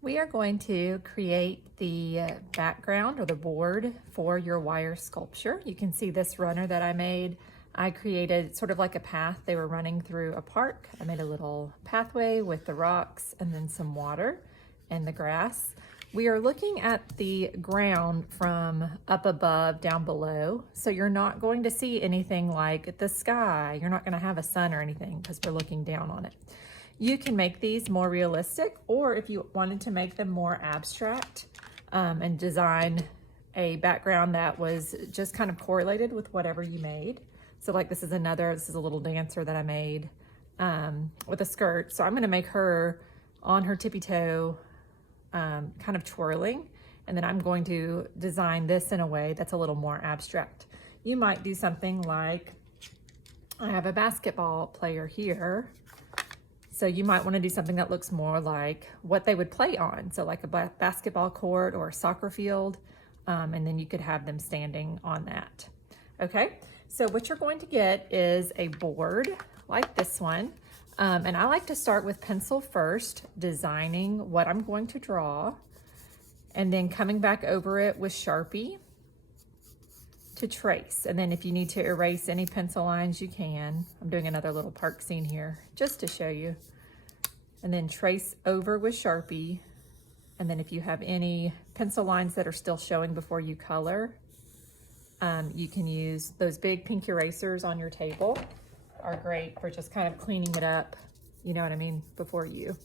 We are going to create the background or the board for your wire sculpture. You can see this runner that I made. I created sort of like a path. They were running through a park. I made a little pathway with the rocks and then some water and the grass. We are looking at the ground from up above down below. So you're not going to see anything like the sky. You're not going to have a sun or anything because we're looking down on it. You can make these more realistic, or if you wanted to make them more abstract and design a background that was just kind of correlated with whatever you made. So like this is a little dancer that I made with a skirt. So I'm gonna make her on her tippy toe kind of twirling, and then I'm going to design this in a way that's a little more abstract. You might do something like, I have a basketball player here. So you might want to do something that looks more like what they would play on. So like a basketball court or a soccer field. And then you could have them standing on that. Okay, so what you're going to get is a board like this one. And I like to start with pencil first, designing what I'm going to draw, and then coming back over it with Sharpie to trace. And then if you need to erase any pencil lines, you can. I'm doing another little park scene here just to show you. And then trace over with Sharpie. And then if you have any pencil lines that are still showing before you color, you can use those big pink erasers on your table. Are great for just kind of cleaning it up, you know what I mean, before you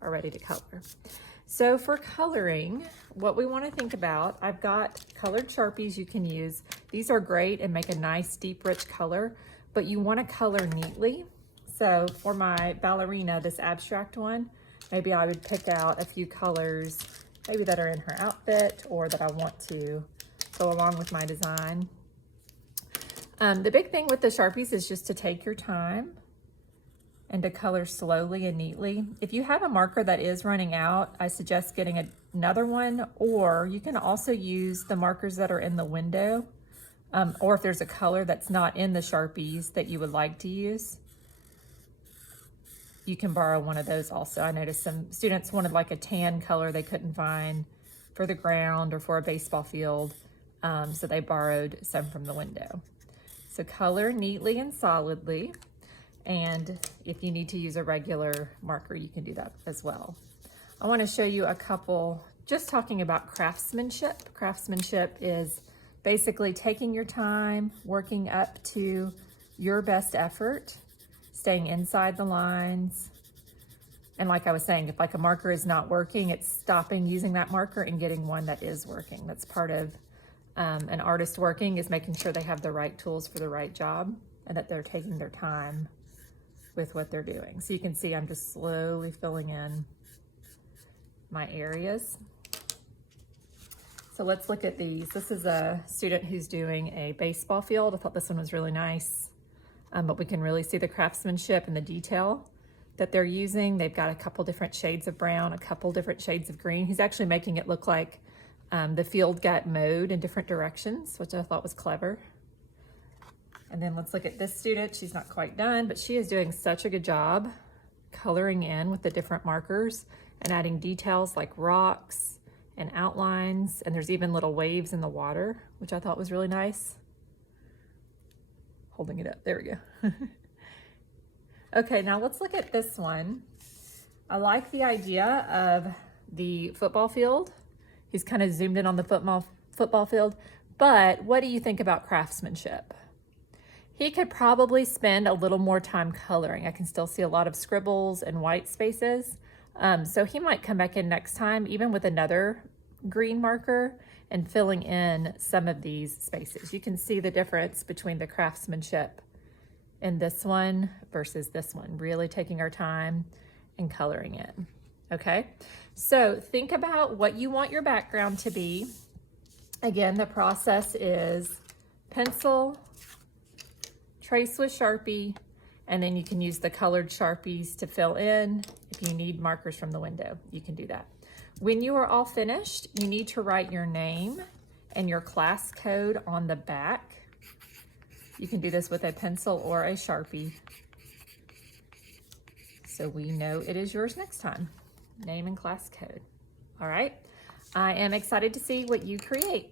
are ready to color. So for coloring, what we want to think about, I've got colored Sharpies you can use. These are great and make a nice deep rich color, but you want to color neatly. So for my ballerina, this abstract one, maybe I would pick out a few colors maybe that are in her outfit or that I want to go along with my design. The big thing with the Sharpies is just to take your time and to color slowly and neatly. If you have a marker that is running out, I suggest getting another one, or you can also use the markers that are in the window, or if there's a color that's not in the Sharpies that you would like to use, you can borrow one of those also. I noticed some students wanted like a tan color they couldn't find for the ground or for a baseball field, so they borrowed some from the window. So color neatly and solidly. And if you need to use a regular marker, you can do that as well. I want to show you a couple, just talking about craftsmanship. Craftsmanship is basically taking your time, working up to your best effort, staying inside the lines. And like I was saying, if like a marker is not working, it's stopping using that marker and getting one that is working. That's part of an artist working, is making sure they have the right tools for the right job and that they're taking their time with what they're doing. So you can see I'm just slowly filling in my areas. So let's look at these. This is a student who's doing a baseball field. I thought this one was really nice, but we can really see the craftsmanship and the detail that they're using. They've got a couple different shades of brown, a couple different shades of green. He's actually making it look like the field got mowed in different directions, which I thought was clever. And then let's look at this student. She's not quite done, but she is doing such a good job coloring in with the different markers and adding details like rocks and outlines. And there's even little waves in the water, which I thought was really nice. Holding it up, there we go. Okay, now let's look at this one. I like the idea of the football field. He's kind of zoomed in on the football field, but what do you think about craftsmanship? He could probably spend a little more time coloring. I can still see a lot of scribbles and white spaces. So he might come back in next time, even with another green marker, and filling in some of these spaces. You can see the difference between the craftsmanship in this one versus this one, really taking our time and coloring it. Okay, so think about what you want your background to be. Again, the process is pencil, trace with Sharpie, and then you can use the colored Sharpies to fill in. If you need markers from the window, you can do that. When you are all finished, you need to write your name and your class code on the back. You can do this with a pencil or a Sharpie, so we know it is yours next time. Name and class code. All right. I am excited to see what you create.